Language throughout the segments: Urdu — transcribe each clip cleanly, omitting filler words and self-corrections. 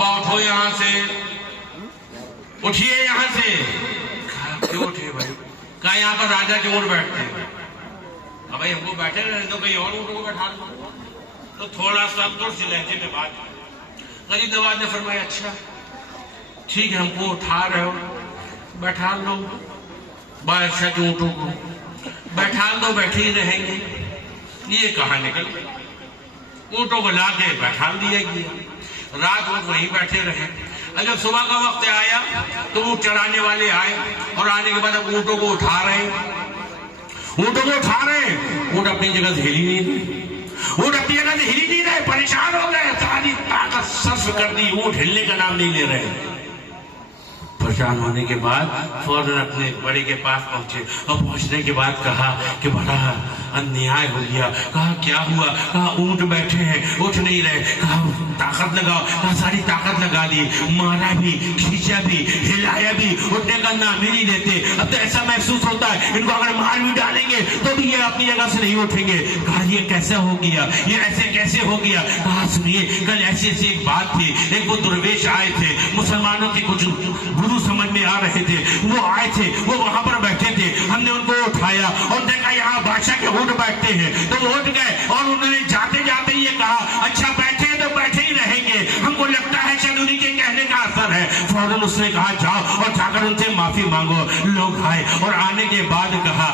صحابہ اٹھو یہاں سے، اٹھیے یہاں سے۔ کہا کیوں اٹھے بھائی؟ کہا یہاں پر راجا کے اونٹ بیٹھتے ہیں۔ اب بھائی ہم کو بیٹھے رہنے دو، کہیں اور اونٹوں کو بیٹھا دو۔ تو تھوڑا سا دور سے لہجے میں بات، غریب نواز نے فرمایا اچھا ٹھیک ہے، ہم کو اٹھا رہے ہو، بیٹھا لو بادشاہ کے اونٹوں کو، بیٹھا دو، بیٹھے ہی رہیں گے۔ یہ کہاں نکل گئی؟ اونٹوں کو لا کے بیٹھا دیا گیا، رات وہ وہیں بیٹھے رہے۔ جب صبح کا وقت آیا تو اونٹ چرانے والے آئے، اور آنے کے بعد اب اونٹوں کو اٹھا رہے، اونٹوں کو اٹھا رہے، اونٹ اپنی جگہ سے ہل ہی نہیں رہے، اونٹ اپنی جگہ سے ہل ہی نہیں رہے، پریشان ہو گئے، ساری طاقت صرف کر دی، اونٹ ہلنے کا نام نہیں لے رہے۔ پریشان ہونے کے بعد فوراً اپنے بڑے کے پاس پہنچے، اور پہنچنے کے بعد کہا کہ بڑا انیائے ہو گیا۔ کہا کیا ہوا؟ کہا اونٹ بیٹھے ہیں، اٹھ نہیں رہے۔ کہا طاقت لگاؤ۔ کہا ساری طاقت لگا دی، مارا بھی، کھینچا بھی، ہلایا بھی، اٹھنے کا نام ہی نہیں لیتے۔ اب تو ایسا محسوس ہوتا ہے ان کو اگر مار بھی ڈالیں گے تو بھی یہ اپنی جگہ سے نہیں اٹھیں گے۔ کہا یہ کیسا ہو گیا، یہ ایسے کیسے ہو گیا؟ کہا سنیے، کل ایسی ایسی ایک بات تھی، ایک وہ درویش آئے تھے، مسلمانوں کے کچھ گرو سمجھ میں آ رہے تھے، وہ آئے تھے، وہ وہاں پر بیٹھے تھے، ہم نے ان کو اٹھایا اور دیکھا یہاں بادشاہ کے اونٹ بیٹھتے ہیں، تو وہ اٹھ گئے اور انہوں نے جاتے جاتے یہ کہا اچھا بیٹھے تو بیٹھے ہی رہیں گے، ہم کو لگتا ہے شاید انہیں کے کہنے کا اثر ہے۔ فوراً اس نے کہا جاؤ اور جا کر ان سے معافی مانگو۔ لوگ آئے اور آنے کے بعد کہا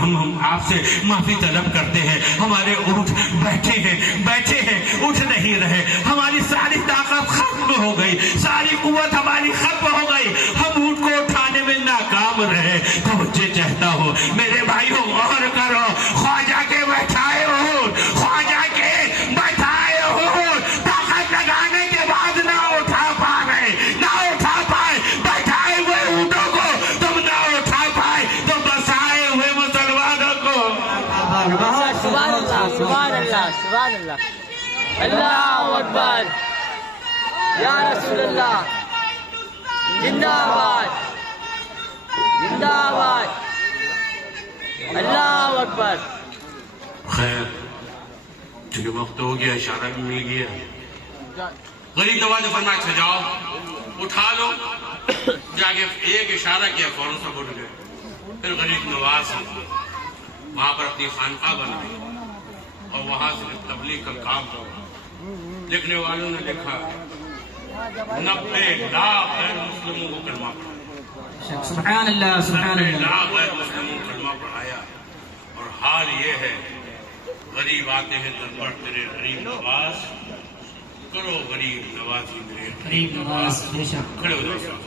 ہم آپ سے معافی طلب کرتے ہیں، ہمارے اونٹ بیٹھے ہیں اٹھ نہیں رہے، ہماری ساری طاقت ختم ہو گئی، ساری قوت ہماری ختم ہو گئی، ہم اونٹ کو اٹھانے میں ناکام رہے۔ توجہ چاہتا ہو میرے بھائیوں، غور کرو، خواجہ کے بیٹھائے اونٹ، خواجہ کے بیٹھائے اونٹ طاقت لگانے کے بعد نہ اٹھا پا رہے، نہ اٹھا پائے، بیٹھائے ہوئے اونٹوں کو تم نہ اٹھا پائے تو بسائے ہوئے مسلمانوں کو۔ سبحان اللہ، سبحان اللہ، سبحان اللہ، اللہ اکبر، یا رسول اللہ، زندہ آباد، زندہ آباد، اللہ اکبر۔ خیر چونکہ وقت ہو گیا، اشارہ بھی مل گیا، غریب نواز نے فرمایا اچھا جاؤ اٹھا لو، جا کے ایک اشارہ کیا فوراً سب اٹھ گئے۔ پھر غریب نواز وہاں پر اپنی خانقاہ بنائی اور وہاں سے تبلیغ کا کام ہوا۔ لکھنے والوں نے لکھا 90 لاکھ غیر مسلموں کو کلمہ پڑھایا، سبحان اللہ، سبحان 90 اللہ۔ لاکھ غیر مسلموں کو کلمہ پڑھایا۔ اور حال یہ ہے غریب آتے ہیں دربار تیرے غریب نواز، کرو غریب نوازی میرے غریب نواز، بے شک۔ کھڑے ہو جاؤ۔